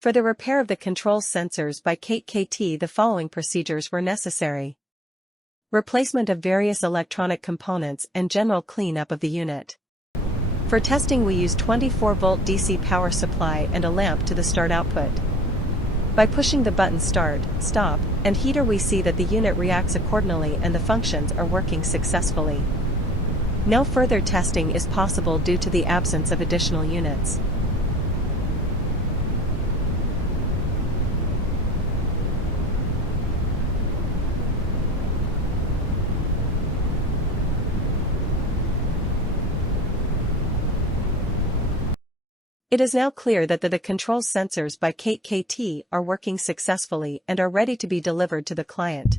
For the repair of the control sensors by KTE, the following procedures were necessary. Replacement of various electronic components and general cleanup of the unit. For testing we use 24-volt DC power supply and a lamp to the start output. By pushing the button start, stop, and heater we see that the unit reacts accordingly and the functions are working successfully. No further testing is possible due to the absence of additional units. It is now clear that the control sensors by KTE are working successfully and are ready to be delivered to the client.